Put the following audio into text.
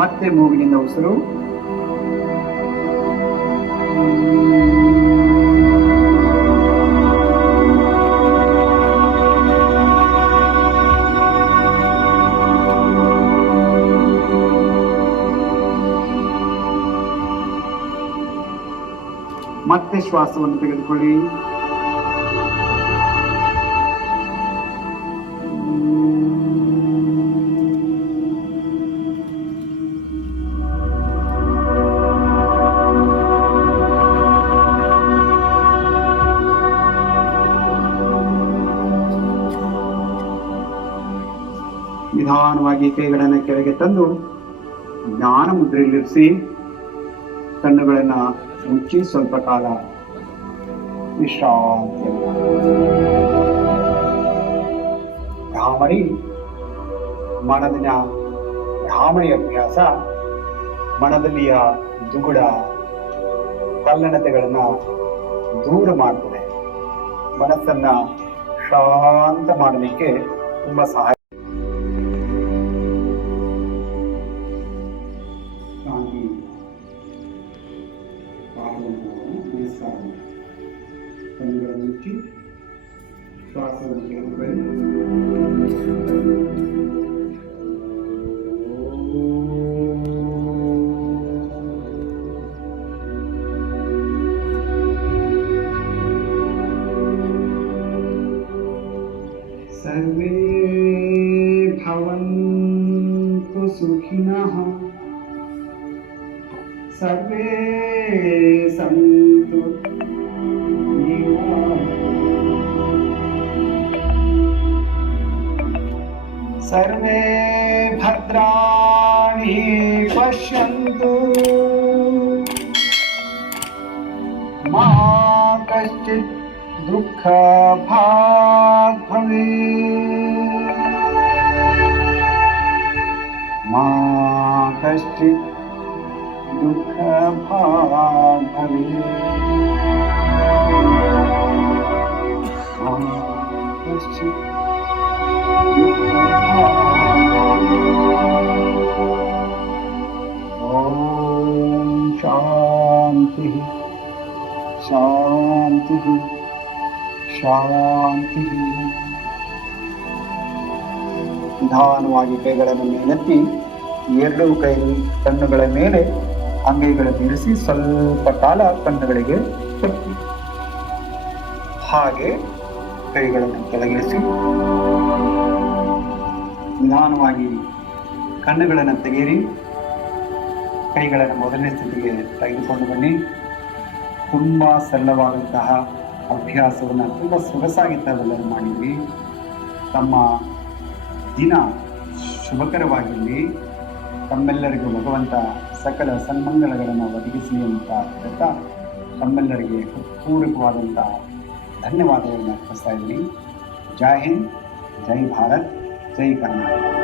ಮತ್ತೆ ಮೂಗಿನಿಂದ ಉಸಿರು. ಮತ್ತೆ ಶ್ವಾಸವನ್ನು ತೆಗೆದುಕೊಳ್ಳಿ. ನಿಧಾನವಾಗಿ ಕೈಗಳನ್ನು ಕೆಳಗೆ ತಂದು ಜ್ಞಾನ ಮುದ್ರೆಯಲ್ಲಿರಿಸಿ ಕಣ್ಣುಗಳನ್ನು ಮುಚ್ಚಿ ಸ್ವಲ್ಪ ಕಾಲ ವಿಶ್ರಾಂತಿ. ಭ್ರಾಮರಿ ಮನದಿನ ಭ್ರಾಮರಿ ಅಭ್ಯಾಸ ಮನದಲ್ಲಿಯ ದುಗುಡ ತಲ್ಲಣತೆಗಳನ್ನು ದೂರ ಮಾಡ್ತದೆ. ಮನಸ್ಸನ್ನ ಶಾಂತ ಮಾಡಲಿಕ್ಕೆ ತುಂಬ ಸಹಾಯ. ಕಣ್ಣುಗಳನ್ನು ಮುಚ್ಚಿ ಶ್ವಾಸವನ್ನು ತೆಗೆದುಕೊಳ್ಳಿ. ಸರ್ವೇ ಭವಂತು ಸುಖಿನಃ ಸರ್ವೇ ಸಂತು ಸರ್ವೇ ಭದ್ರಾಣಿ ಪಶ್ಯಂತು ಮಾ ಕಶ್ಚಿತ್ ದುಃಖ ಭಾಗ್ ಭವೇತ್. ಮಾ ಕಶ್ಚಿತ್ ದುಃಖ ಭಾಗ್ ಭವೇತ್. ಮಾ ಕಶ್ಚಿತ್ ಓಂ ಶಾಂತಿ ಶಾಂತಿ ಶಾಂತಿ. ನಿಧಾನವಾಗಿ ಕೈಗಳನ್ನು ಮೇಲೆತ್ತಿ ಎರಡೂ ಕಣ್ಣುಗಳ ಮೇಲೆ ಅಂಗೈಗಳನ್ನು ಇರಿಸಿ ಸ್ವಲ್ಪ ಕಾಲ ಕಣ್ಣುಗಳಿಗೆ ತಪ್ಪಿ ಹಾಗೆ ಕೈಗಳನ್ನು ಕೆಳಗಿಳಿಸಿ ನಿಧಾನವಾಗಿ ಕಣ್ಣುಗಳನ್ನು ತೆಗೆಯಿರಿ. ಕೈಗಳನ್ನು ಮೊದಲನೇ ಸ್ಥಿತಿಗೆ ತೆಗೆದುಕೊಂಡು ಬನ್ನಿ. ತುಂಬ ಸರಳವಾದಂತಹ ಅಭ್ಯಾಸವನ್ನು ತುಂಬ ಸೊಗಸಾಗಿ ತಾವೆಲ್ಲರೂ ಮಾಡಿದ್ವಿ. ತಮ್ಮ ದಿನ ಶುಭಕರವಾಗಿರಲಿ. ತಮ್ಮೆಲ್ಲರಿಗೂ ಭಗವಂತ ಸಕಲ ಸನ್ಮಂಗಲಗಳನ್ನು ಒದಗಿಸಲಿ ಅಂತ ಹೇಳ್ತಾ ತಮ್ಮೆಲ್ಲರಿಗೆ ಹೃತ್ಪೂರ್ವಕವಾದಂಥ ಧನ್ಯವಾದಗಳನ್ನು ಅರ್ಪಿಸ್ತಾ ಇದ್ದೀನಿ. ಜೈ ಹಿಂದ್, ಜೈ ಭಾರತ್, ಜೈ ಕರ್ನಾಟಕ.